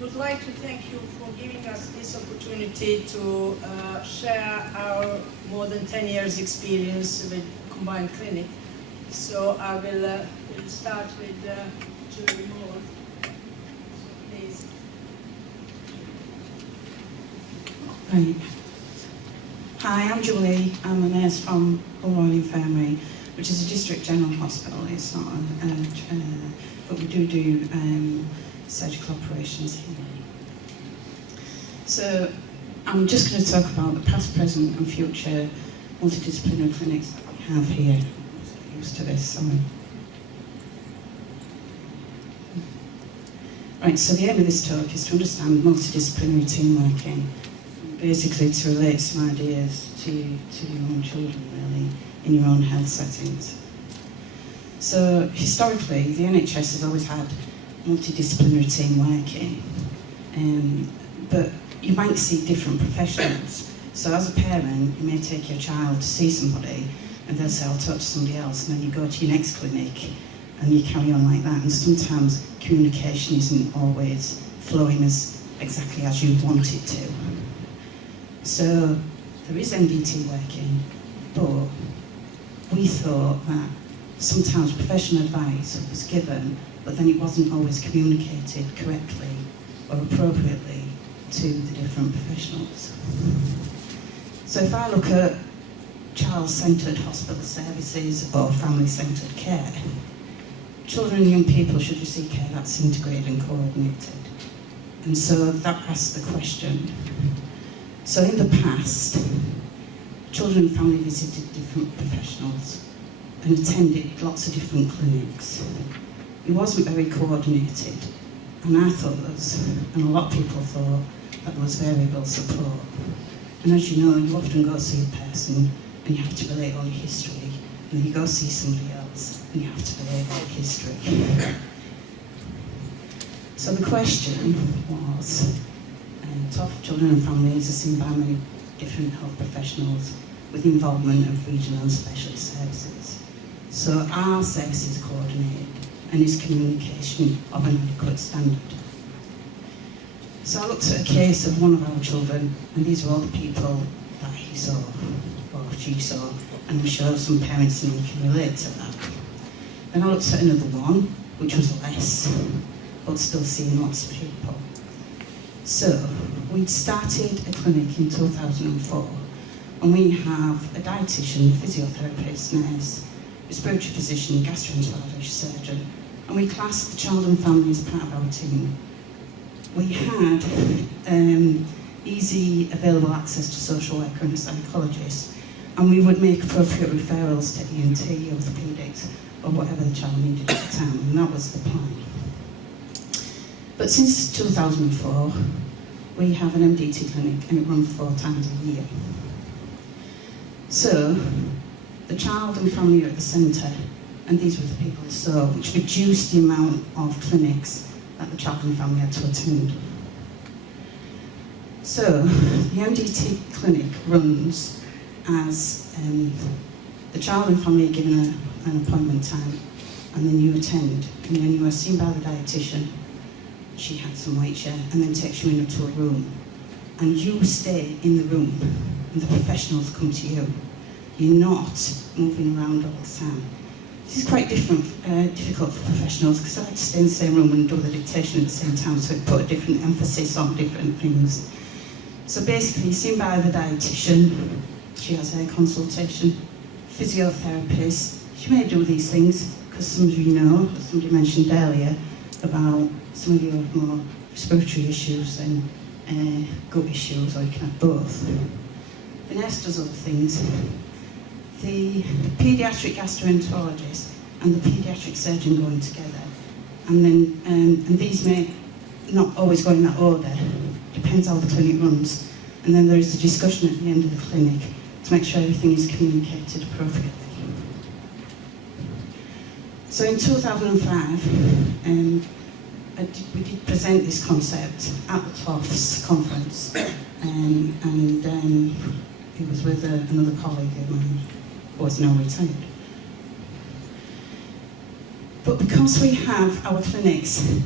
would like to thank you for giving us this opportunity to share our more than 10 years experience with combined clinic. So I will start with Julie Mould. Please. Right. Hi, I'm Julie. I'm a nurse from Royal Infirmary, which is a district general hospital. It's not but we do surgical operations here. So I'm just going to talk about the past, present and future multidisciplinary clinics that we have here. I'm used to this, sorry. Right, so the aim of this talk is to understand multidisciplinary team working, basically to relate some ideas to your own children, really, in your own health settings. So historically, the NHS has always had multidisciplinary team working, but you might see different professionals. So as a parent, you may take your child to see somebody and they'll say, I'll talk to somebody else, and then you go to your next clinic and you carry on like that. And sometimes communication isn't always flowing exactly as you want it to. So there is MDT working, but we thought that sometimes professional advice was given, but then it wasn't always communicated correctly or appropriately to the different professionals. So if I look at child-centred hospital services or family-centred care, children and young people should receive care that's integrated and coordinated. And so that asks the question. So in the past, children and family visited different professionals and attended lots of different clinics. It wasn't very coordinated, and I thought and a lot of people thought, that there was variable support. And as you know, you often go see a person and you have to relate all your history, and then you go see somebody else and you have to relate all your history. So the question was, TOF children and families are seen by many different health professionals with involvement of regional and specialist services. So our services coordinated, and is communication of an adequate standard. So I looked at a case of one of our children, and these were all the people that he saw, or she saw, and I'm sure some parents in you can relate to that. Then I looked at another one, which was less, but still seeing lots of people. So we'd started a clinic in 2004, and we have a dietitian, physiotherapist, nurse, respiratory physician, gastroenterologist, surgeon, and we classed the child and family as part of our team. We had easy available access to social worker and a psychologist, and we would make appropriate referrals to ENT, orthopedics, or whatever the child needed at the time, and that was the plan. But since 2004, we have an MDT clinic, and it runs 4 times a year. So the child and family are at the centre, and these were the people we saw, which reduced the amount of clinics that the child and family had to attend. So the MDT clinic runs as the child and family are given an appointment time, and then you attend, and then you are seen by the dietitian. She had some weight share, and then takes you into a room, and you stay in the room, and the professionals come to you. You're not moving around all the time. This is quite difficult for professionals, because I like to stay in the same room and do the dictation at the same time, so it put a different emphasis on different things. So basically, you're seen by the dietitian, she has her consultation, physiotherapist, she may do these things, because some of you know, as somebody mentioned earlier, about some of you have more respiratory issues than gut issues, or you can have both. The nurse does other things. The paediatric gastroenterologist and the paediatric surgeon going together, and then and these may not always go in that order, depends how the clinic runs, and then there is a discussion at the end of the clinic to make sure everything is communicated appropriately. So in 2005, we did present this concept at the TOFS conference, and it was with another colleague of mine who is now retired. But because we have our clinics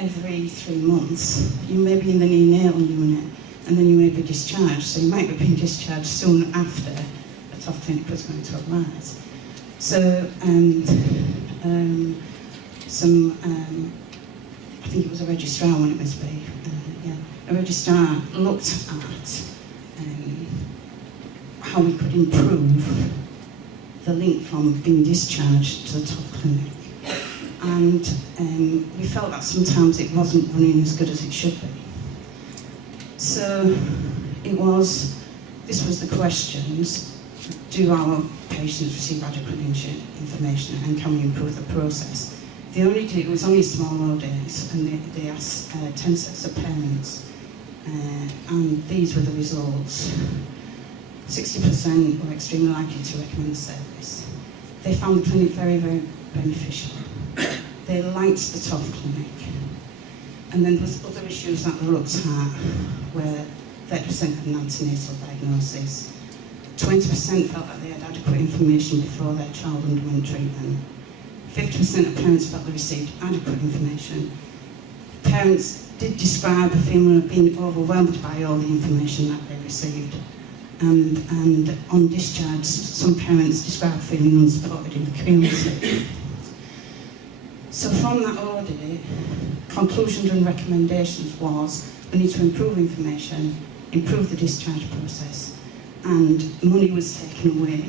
every 3 months, you may be in the neonatal unit, and then you may be discharged. So you might be being discharged soon after a TOF clinic was going to arise. So, I think it was a registrar when it was a registrar looked at how we could improve the link from being discharged to the TOF clinic. And we felt that sometimes it wasn't running as good as it should be. So this was the questions: do our patients receive adequate information, and can we improve the process? It was only small audits, and they asked 10 sets of parents, and these were the results. 60% were extremely likely to recommend service. They found the clinic very, very beneficial. They liked the TOF clinic. And then there's other issues that they looked at, where 30% had an antenatal diagnosis, 20% felt that they had adequate information before their child underwent treatment, 50% of parents felt they received adequate information. Parents did describe a feeling of being overwhelmed by all the information that they received. And on discharge, some parents described feeling unsupported in the community. So from that audit, conclusions and recommendations was we need to improve information, improve the discharge process, and money was taken away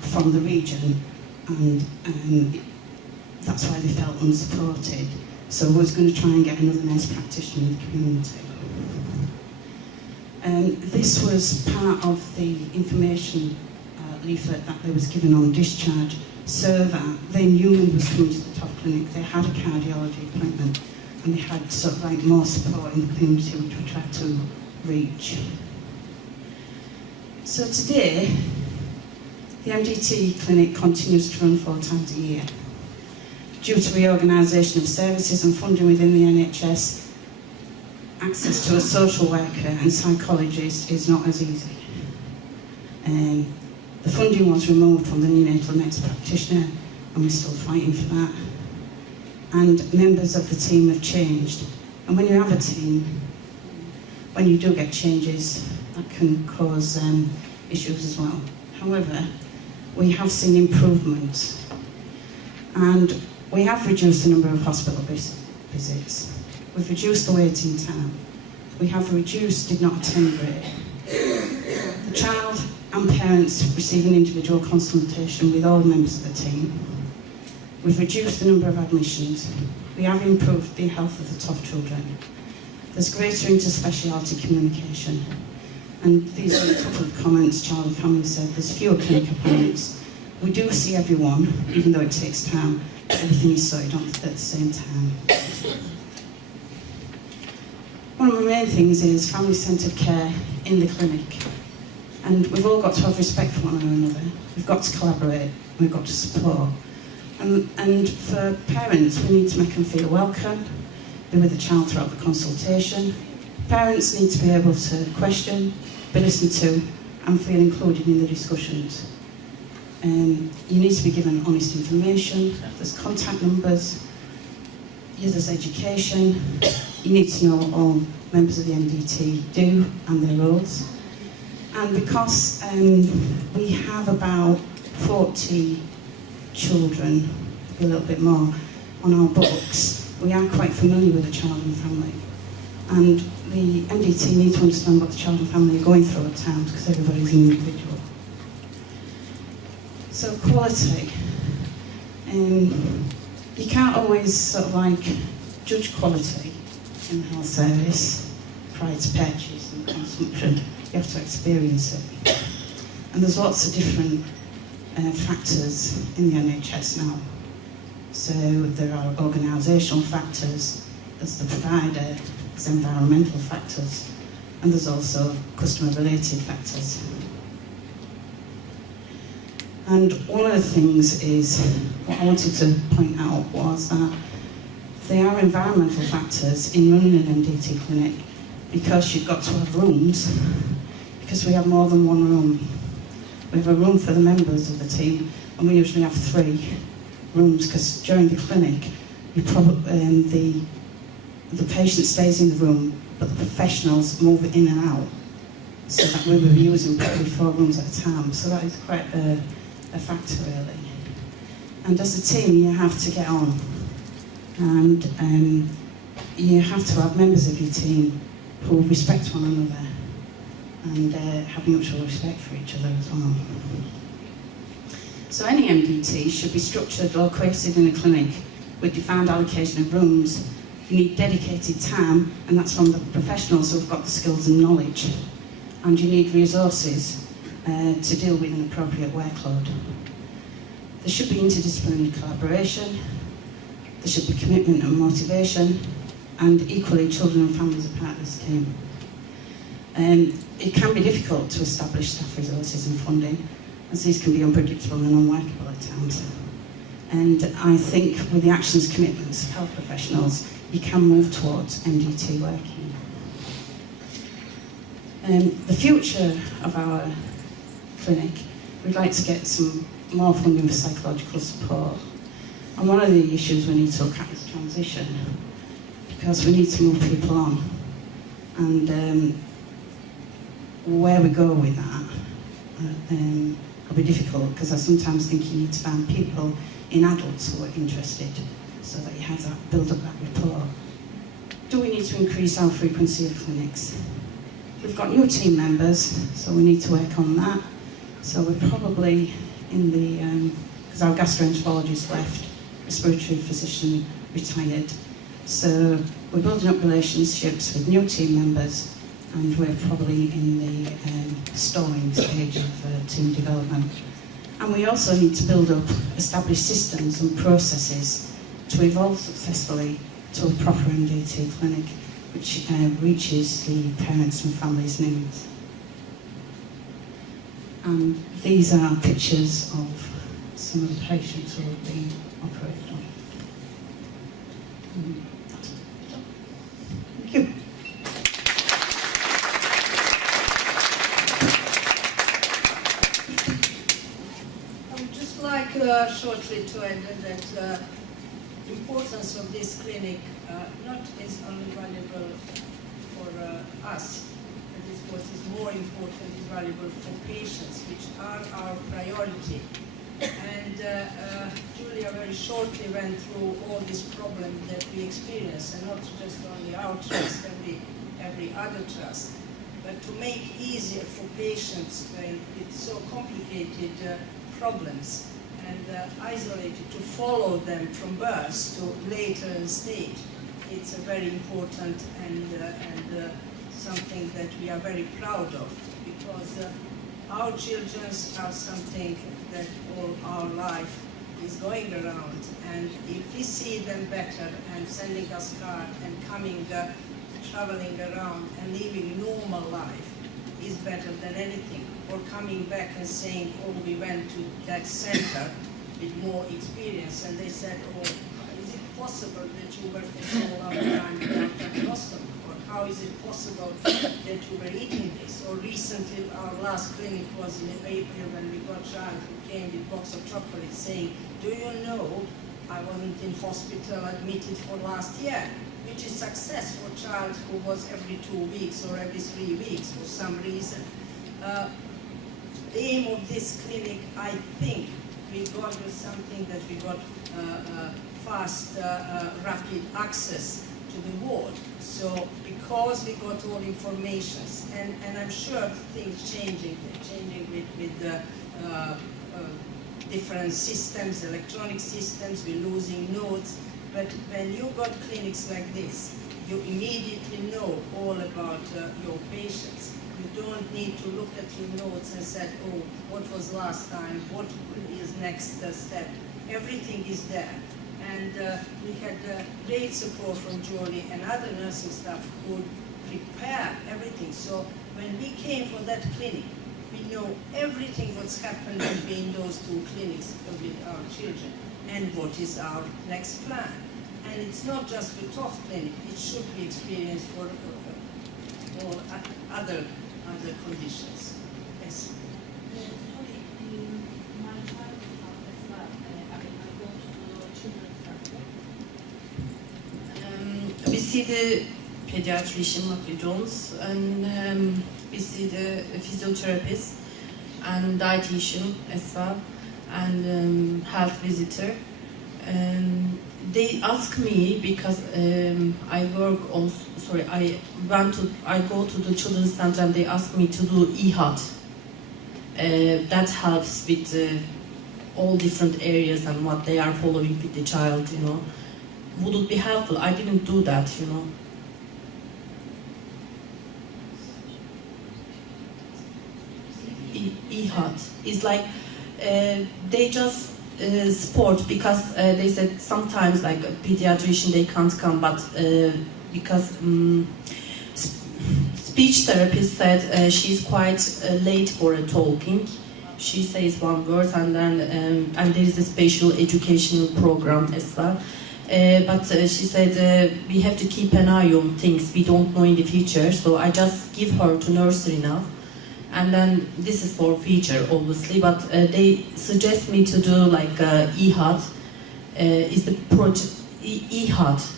from the region, and that's why they felt unsupported. So we was going to try and get another nurse practitioner in the community. This was part of the information leaflet that they was given on discharge, so that they knew when they was coming to the TOF clinic, they had a cardiology appointment, and they had sort of like more support in the community, which we tried to reach. So today, the MDT clinic continues to run 4 times a year. Due to reorganisation of services and funding within the NHS, access to a social worker and psychologist is not as easy. The funding was removed from the neonatal nurse practitioner, and we're still fighting for that. And members of the team have changed. And when you have a team, when you do get changes, that can cause issues as well. However, we have seen improvements, and we have reduced the number of hospital visits. We've reduced the waiting time. We have reduced did not attend rate. The child and parents receive an individual consultation with all members of the team. We've reduced the number of admissions. We have improved the health of the TOF children. There's greater interspeciality communication. And these are a couple of comments Child and Family said. There's fewer clinic appointments. We do see everyone, even though it takes time. Everything is sorted on at the same time. One of the main things is family-centred care in the clinic. And we've all got to have respect for one another. We've got to collaborate. We've got to support. And for parents, we need to make them feel welcome, be with the child throughout the consultation. Parents need to be able to question, be listened to, and feel included in the discussions. You need to be given honest information. There's contact numbers. There's education. You need to know what all members of the MDT do and their roles. And because we have about 40 children, a little bit more, on our books, we are quite familiar with the child and family. And the MDT need to understand what the child and family are going through at times, because everybody's an individual. So quality. You can't always sort of like judge quality in the health service prior to purchase and consumption. You have to experience it. And there's lots of different factors in the NHS now. So there are organisational factors, there's the provider, there's environmental factors, and there's also customer-related factors. And one of the things is, what I wanted to point out was that there are environmental factors in running an MDT clinic, because you've got to have rooms, because we have more than one room. We have a room for the members of the team, and we usually have 3 rooms, because during the clinic, you probably the patient stays in the room, but the professionals move in and out, so that we were using probably 4 rooms at a time. So that is quite a factor, really. And as a team, you have to get on, and you have to have members of your team who respect one another and have mutual respect for each other as well. So any MDT should be structured or cohesive in a clinic with defined allocation of rooms. You need dedicated time, and that's from the professionals who've got the skills and knowledge. And you need resources to deal with an appropriate workload. There should be interdisciplinary collaboration, there should be commitment and motivation, and equally children and families are part of this team. It can be difficult to establish staff resources and funding, as these can be unpredictable and unworkable at times. And I think with the actions commitments of health professionals, you can move towards MDT working. The future of our clinic, we'd like to get some more funding for psychological support. And one of the issues we need to look at is transition, because we need to move people on. And where we go with that will be difficult, because I sometimes think you need to find people in adults who are interested, so that you have that, build up that rapport. Do we need to increase our frequency of clinics? We've got new team members, so we need to work on that. So we're probably in the, because our gastroenterologist left, respiratory physician retired. So we're building up relationships with new team members, and we're probably in the stalling stage of team development. And we also need to build up established systems and processes to evolve successfully to a proper MDT clinic, which reaches the parents and families' needs. And these are pictures of some of the patients who have been operated on. Thank you. I would just like shortly to add that the importance of this clinic not is only valuable for us, but is what is more important, is valuable for patients, which are our priority. And Julia very shortly went through all these problems that we experience, and not just only our trust, every other trust, but to make easier for patients with so complicated problems and isolated, to follow them from birth to later in stage. It's a very important and something that we are very proud of, because our children are something that all our life is going around, and if we see them better and sending us cards and coming, traveling around and living normal life is better than anything, or coming back and saying, oh, we went to that center with more experience, and they said, oh, is it possible that you were for so long time without tracheostomy? Or how is it possible that you were eating this? Or recently, our last clinic was in April when we got a child who came with a box of chocolates saying, do you know, I wasn't in hospital admitted for last year, which is success for a child who was every 2 weeks or every 3 weeks for some reason. The aim of this clinic, I think, we got with something that we got fast, rapid access to the ward. So because we got all informations, and I'm sure things changing with the different systems, electronic systems, we're losing notes. But when you got clinics like this, you immediately know all about your patients. You don't need to look at your notes and say, oh, what was last time, what is next step. Everything is there. And we had great support from Julie and other nursing staff who would prepare everything. So when we came for that clinic, we know everything what's happened between those 2 clinics with our children and what is our next plan. And it's not just for TOF clinic, it should be experienced for all other conditions. Yes. see the pediatrician, Dr. Jones, and we see the physiotherapist and dietitian as well, and health visitor. They ask me because I work also. Sorry, I go to the children's center and they ask me to do EHAT. That helps with all different areas and what they are following with the child. You know, would it be helpful? I didn't do that. You know. EHAT is like they just support because they said sometimes like a pediatrician they can't come, but because speech therapist said she's quite late for talking. She says one word and then and there is a special educational program as well. But she said we have to keep an eye on things we don't know in the future, so I just give her to nursery now. And then this is for future, obviously, but they suggest me to do like EHAT. Is the project EHAT?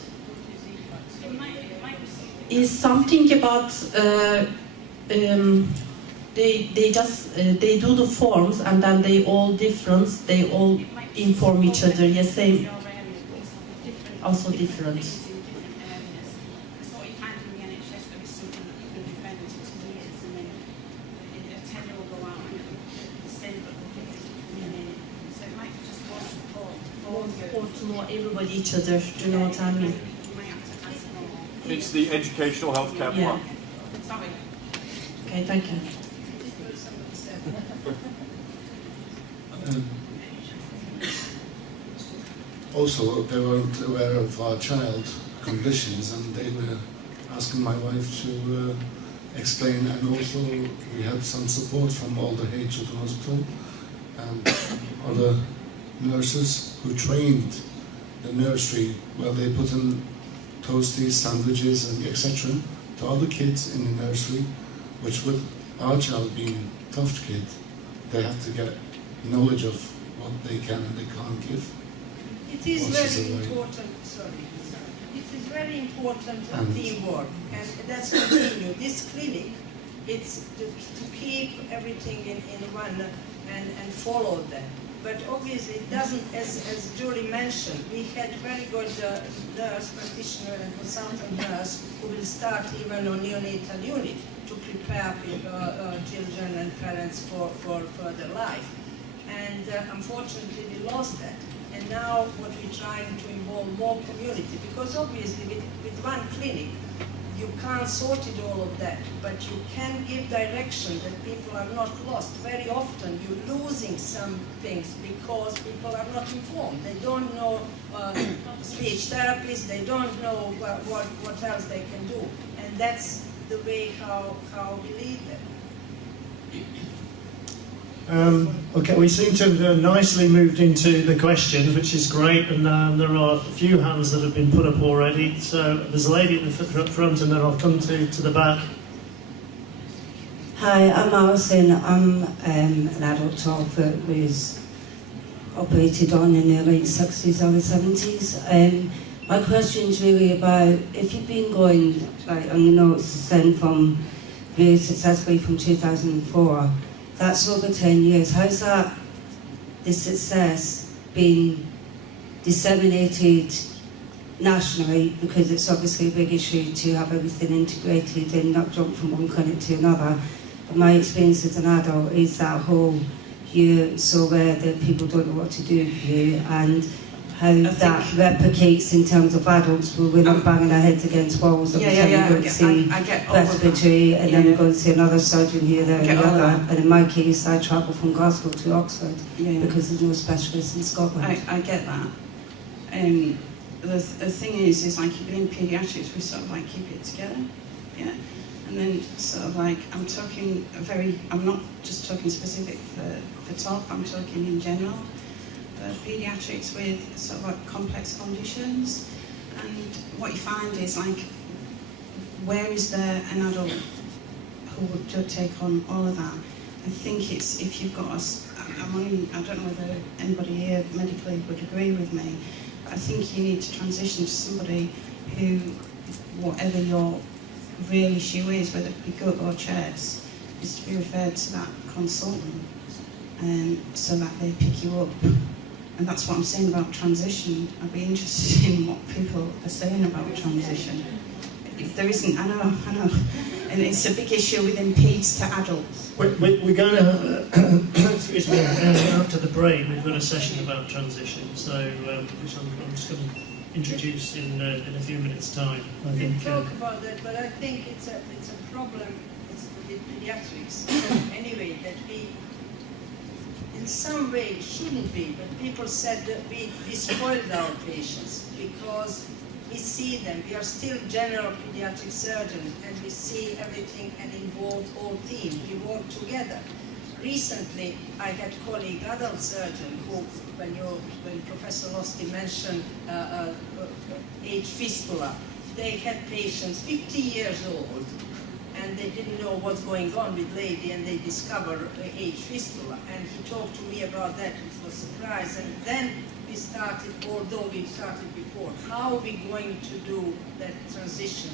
Is something about they do the forms and then they all different. They all inform each other. Yes, same. Also different. Or to know everybody each other, do you know what I mean? It's the educational healthcare plan. Sorry. Okay, thank you. Also, they weren't aware of our child conditions, and they were asking my wife to explain, and also we had some support from all the Hay Children's Hospital and other nurses who trained the nursery, where they put in toasties, sandwiches and etc. to other kids in the nursery, which with our child being a TOF kid, they have to get knowledge of what they can and they can't give. It is very important, it is very important teamwork, and that's continued. This clinic, it's to keep everything in one and follow them. But obviously it doesn't, as Julie mentioned, we had very good nurse practitioner and consultant nurse who will start even on neonatal unit to prepare children and parents for further life. And unfortunately we lost that. And now what we're trying to involve more community, because obviously with one clinic, you can't sort it all of that, but you can give direction that people are not lost. Very often you're losing some things because people are not informed. They don't know speech therapists, they don't know what else they can do. And that's the way how we lead them. Okay, we seem to have nicely moved into the questions, which is great, and there are a few hands that have been put up already. So there's a lady in the front, and then I'll come to the back. Hi, I'm Alison. I'm an adult TOF that was operated on in the late 60s, early 70s. My question's really about, if you've been going, like on your notes, then from very successfully from 2004, that's over 10 years. How's that, the success, been disseminated nationally? Because it's obviously a big issue to have everything integrated and not jump from one clinic to another. But my experience as an adult is that whole, you're so rare that people don't know what to do with you, and how that replicates in terms of adults, where we're not banging our heads against walls every time we go to see Respiratory, and then we go to see another surgeon here, there and the other. And in my case, I travel from Glasgow to Oxford because there's no specialist in Scotland. I get that. The thing is like you've been in paediatrics, we sort of like keep it together, yeah. And then sort of like I'm not just talking specific for TOF, I'm talking in general. Paediatrics with sort of like complex conditions, and what you find is like, where is there an adult who would take on all of that? I think it's, if you've got I don't know whether anybody here medically would agree with me, but I think you need to transition to somebody who whatever your real issue is, whether it be gut or chest, is to be referred to that consultant, so that they pick you up. And that's what I'm saying about transition. I'd be interested in what people are saying about transition. If there isn't, I know, and it's a big issue within peds to adults. We're going to, excuse me, after the break, we've got a session about transition, so which I'm just going to introduce in a few minutes' time. I think. We talk about that, but I think it's a problem with pediatrics. Anyway, that we, in some way, shouldn't be, but people said that we spoiled our patients because we see them. We are still general pediatric surgeons, and we see everything and involve all team. We work together. Recently, I had a colleague, adult surgeon, who, when Professor Losti mentioned age fistula, they had patients 50 years old, and they didn't know what's going on with lady, and they discovered age fistula. And he talked to me about that, which was a surprise. And then we started, although we started before, how are we going to do that transition?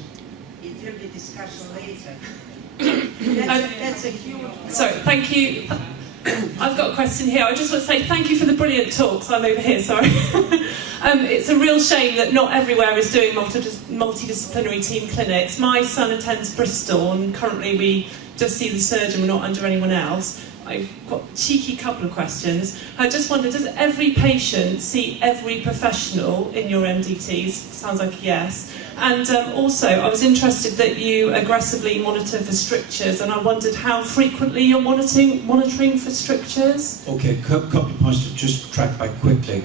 It will be discussion later. That's a huge problem. Sorry, thank you. I've got a question here. I just want to say thank you for the brilliant talks. I'm over here, sorry. It's a real shame that not everywhere is doing multidisciplinary team clinics. My son attends Bristol, and currently we just see the surgeon, we're not under anyone else. I've got a cheeky couple of questions. I just wonder, does every patient see every professional in your MDTs? Sounds like a yes. And also, I was interested that you aggressively monitor for strictures, and I wondered how frequently you're monitoring for strictures? Okay, a couple of points to just track back quickly.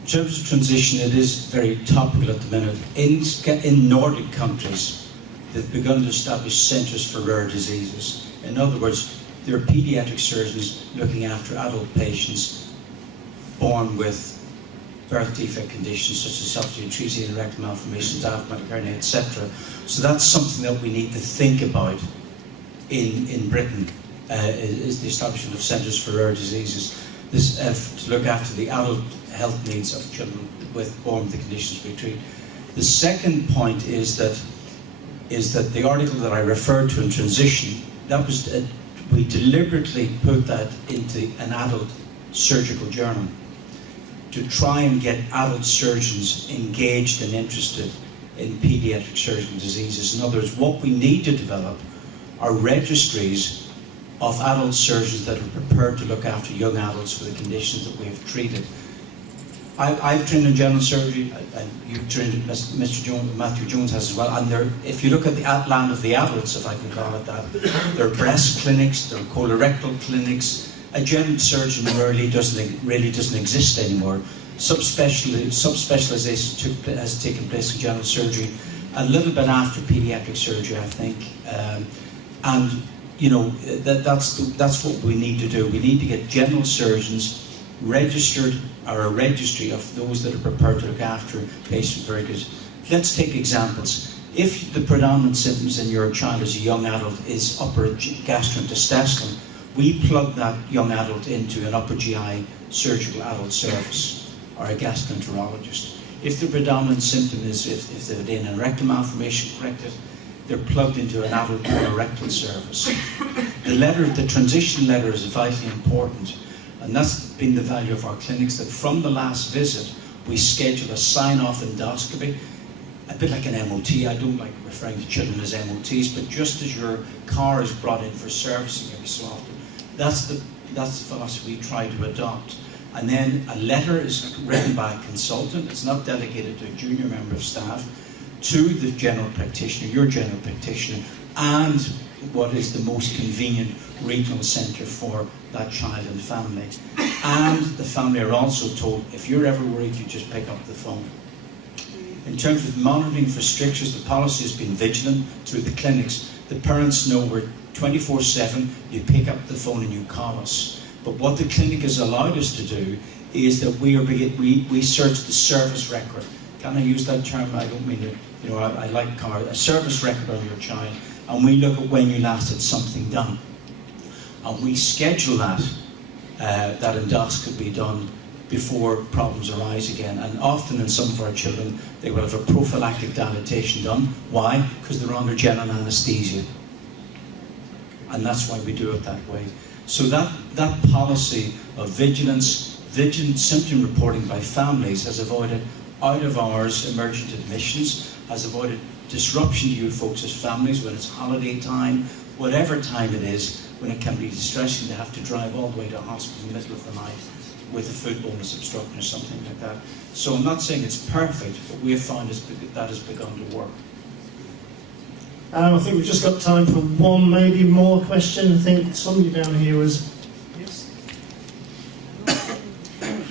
In terms of transition, it is very topical at the minute. In Nordic countries, they've begun to establish centres for rare diseases. In other words, there are paediatric surgeons looking after adult patients born with birth defect conditions such as esophageal atresia and rectal malformations, diaphragmatic hernia, etc. So that's something that we need to think about in Britain, is the establishment of centres for rare diseases. This to look after the adult health needs of children born with the conditions we treat. The second point is that the article that I referred to in transition, that was we deliberately put that into an adult surgical journal to try and get adult surgeons engaged and interested in paediatric surgical diseases. In other words, what we need to develop are registries of adult surgeons that are prepared to look after young adults for the conditions that we have treated. I've trained in general surgery, and you've trained, Matthew Jones has as well, and if you look at the land of the adults, if I can call it that, there are breast clinics, there are colorectal clinics. A general surgeon really doesn't exist anymore. Subspecialization has taken place in general surgery a little bit after paediatric surgery, I think, and you know that's what we need to do. We need to get general surgeons registered, or a registry of those that are prepared to look after patients. Very good. Let's take examples. If the predominant symptoms in your child as a young adult is upper gastrointestinal, we plug that young adult into an upper GI surgical adult service or a gastroenterologist. If the predominant symptom is if they've been in a rectal malformation corrected, they're plugged into an adult colorectal service. The transition letter is vitally important, and that's been the value of our clinics, that from the last visit we schedule a sign-off endoscopy, a bit like an MOT. I don't like referring to children as MOTs, but just as your car is brought in for servicing every so often, that's the philosophy we try to adopt. And then a letter is written by a consultant. It's not delegated to a junior member of staff, to the general practitioner, your general practitioner, and what is the most convenient regional centre for that child and family. And the family are also told, if you're ever worried, you just pick up the phone. In terms of monitoring for strictures, the policy has been vigilant through the clinics. The parents know we're 24/7, you pick up the phone and you call us. But what the clinic has allowed us to do is that we search the service record. Can I use that term? I don't mean to, I like a service record on your child, and we look at when you last had something done. And we schedule that endoscopy done before problems arise again. And often in some of our children, they will have a prophylactic dilatation done. Why? Because they're under general anaesthesia. And that's why we do it that way. So that policy of vigilant symptom reporting by families has avoided out of hours emergent admissions, has avoided disruption to you folks' families when it's holiday time, whatever time it is, when it can be distressing to have to drive all the way to a hospital in the middle of the night with a food bonus obstruction or something like that. So I'm not saying it's perfect, but we have found that has begun to work. I think we've just got time for one, maybe more question. I think somebody down here was... Yes.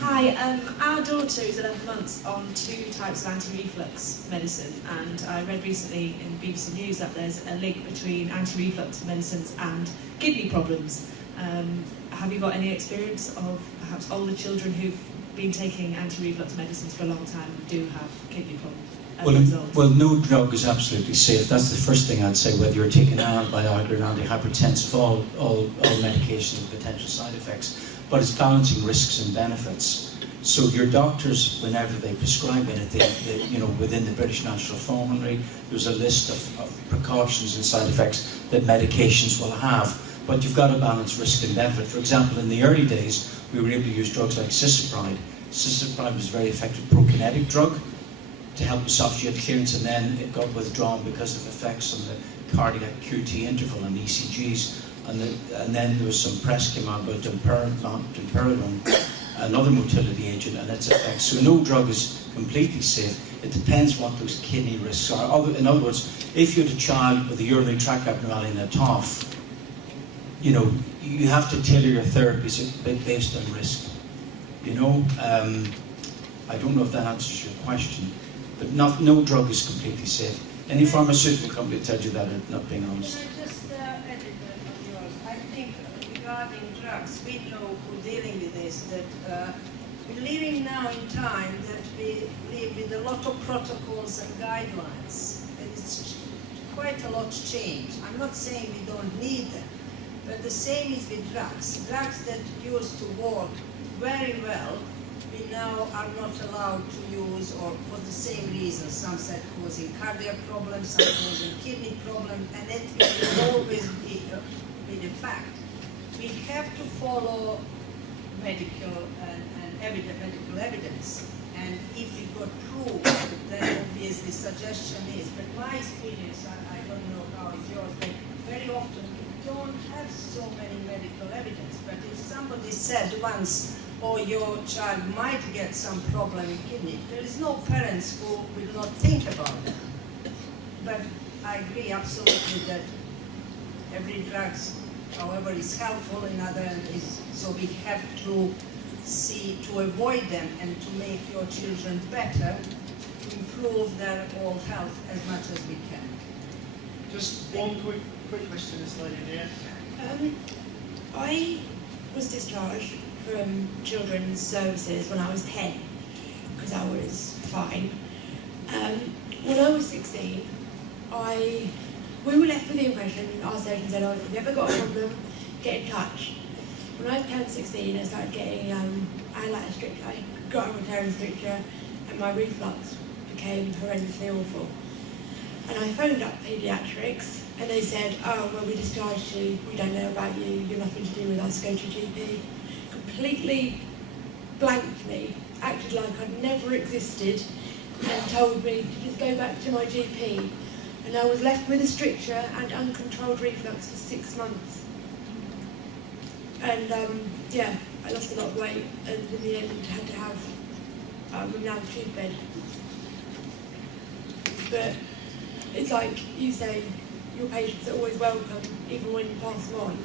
Hi, our daughter is 11 months on 2 types of anti-reflux medicine, and I read recently in BBC News that there's a link between anti-reflux medicines and kidney problems. Have you got any experience of perhaps older children who've been taking anti-reflux medicines for a long time and do have kidney problems? Well, no drug is absolutely safe. That's the first thing I'd say, whether you're taking an antibiotic or an antihypertensive, all medications have potential side effects. But it's balancing risks and benefits. So your doctors, whenever they prescribe anything, within the British National Formulary, there's a list of precautions and side effects that medications will have. But you've got to balance risk and benefit. For example, in the early days, we were able to use drugs like cisapride. Cisapride was a very effective prokinetic drug to help esophageal clearance, and then it got withdrawn because of effects on the cardiac QT interval and ECGs. And then there was some press came out about dimperidone, another motility agent, and its effects. So no drug is completely safe. It depends what those kidney risks are. In other words, if you had a child with a urinary tract abnormality and a TOF, you have to tailor your therapies based on risk. I don't know if that answers your question, but no drug is completely safe. Any pharmaceutical company tells you that, not being honest. Can I just edit on yours? I think regarding drugs, we know who dealing with this, that we're living now in time that we live with a lot of protocols and guidelines. And it's quite a lot changed. I'm not saying we don't need them, but the same is with drugs. Drugs that used to work very well, we now are not allowed to use, or for the same reason. Some said causing cardiac problems, some causing kidney problems, and it will always be the fact. We have to follow medical evidence, and if it got proved, then obviously suggestion is. But my experience, I don't know how it's yours, but very often we don't have so many medical evidence. But if somebody said once, or your child might get some problem in kidney, there is no parents who will not think about that. But I agree absolutely that every drug, however, is helpful, another is, so we have to see to avoid them and to make your children better, to improve their whole health as much as we can. Just one quick question, this lady here. I was discharged from children's services when I was 10 because I was fine. When I was 16, we were left with the impression, our surgeon said, if you've ever got a problem, get in touch. When I turned 16, I started getting anti stricture. I got a recurrent stricture, and my reflux became horrendously awful. And I phoned up Paediatrics, and they said, oh, well, we discharged you, we don't know about you, you're nothing to do with us, go to your GP. Completely blanked me, acted like I'd never existed, and told me to just go back to my GP. And I was left with a stricture and uncontrolled reflux for 6 months. And yeah, I lost a lot of weight, and in the end had to have a tube bed. But it's like you say, your patients are always welcome, even when you pass them on.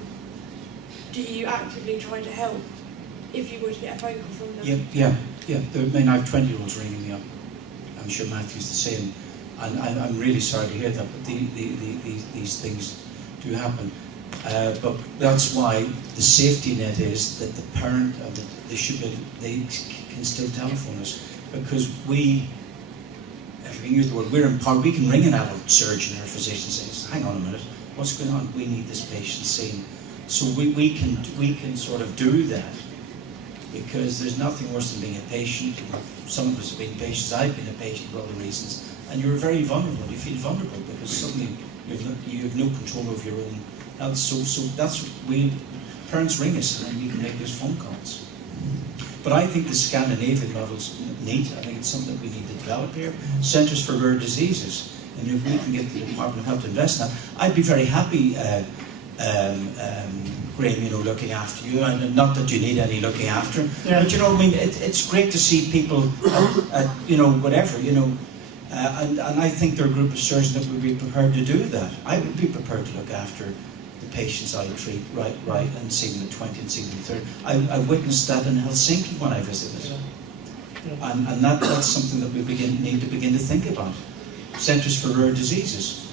Do you actively try to help if you were to get a phone call from them? Yeah. I mean, I have 20-year-olds ringing me up. I'm sure Matthew's the same. And I'm really sorry to hear that, but these things do happen. But that's why the safety net is that the parent, they can still telephone us, because we can use the word, we're empowered. We can ring an adult surgeon or physician and say, hang on a minute, what's going on? We need this patient seen. So we can sort of do that because there's nothing worse than being a patient. Some of us have been patients. I've been a patient for other reasons, and you're very vulnerable. You feel vulnerable because suddenly you have no control of your own health. So that's parents ring us and we can make those phone calls. But I think the Scandinavian model's neat. I think it's something that we need to develop here. Centres for Rare Diseases. And if we can get the Department of Health to invest in that, I'd be very happy, Graham, looking after you. And not that you need any looking after. Yeah. But, I mean, it's great to see people, whatever, and I think there are a group of surgeons that would be prepared to do that. I would be prepared to look after the patients I treat right, and see them at 20 and see them at 30. I witnessed that in Helsinki when I visited. Yeah. And that's something that we need to begin to think about. Centres for Rare Diseases.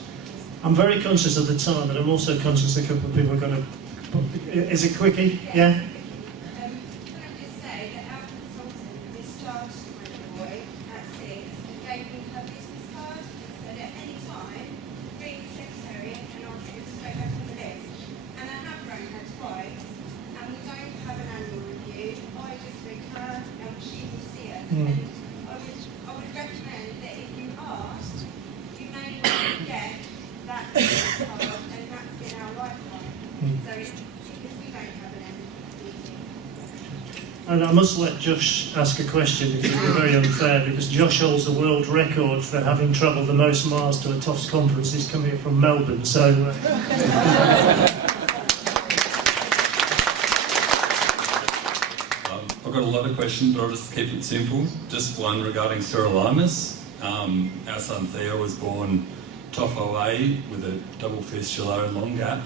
I'm very conscious of the time, but I'm also conscious a couple of people are going to... Is it quickie? Yeah? Can I just say that our consultant discharged my boy at 6 and gave me her business card and said at any time, ring the secretary and I'll take it straight back on the list. And I have rang her twice, and we don't have an annual review. I just ring her and she will see us. And I would recommend that if you asked, you may not get that business card, and that's been our lifeline. So because we don't have an annual review. And I must let Josh ask a question because it's very unfair, because Josh holds the world record for having travelled the most miles to a TOFS conference. He's coming from Melbourne, so... I've got a lot of questions, but I'll just keep it simple. Just one regarding sirolimus. Our son Theo was born TOF with a double fistula and long gap.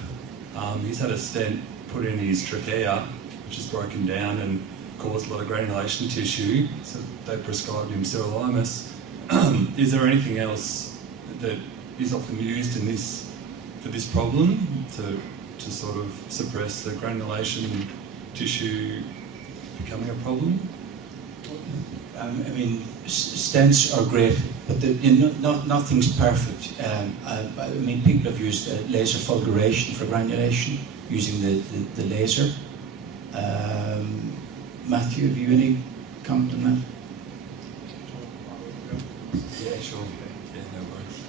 He's had a stent put in his trachea, which is broken down and caused a lot of granulation tissue, so they prescribed him sirolimus. Is there anything else that is often used for this problem to sort of suppress the granulation tissue becoming a problem? I mean, stents are great, but nothing's perfect. I mean, people have used laser fulguration for granulation using the laser. Matthew, have you any comment on that? Yeah, sure. Yeah, no worries.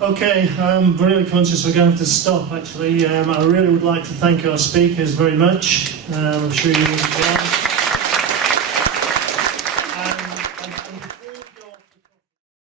Okay, I'm really conscious we're going to have to stop, actually. I really would like to thank our speakers very much. I'm sure you will as well. And before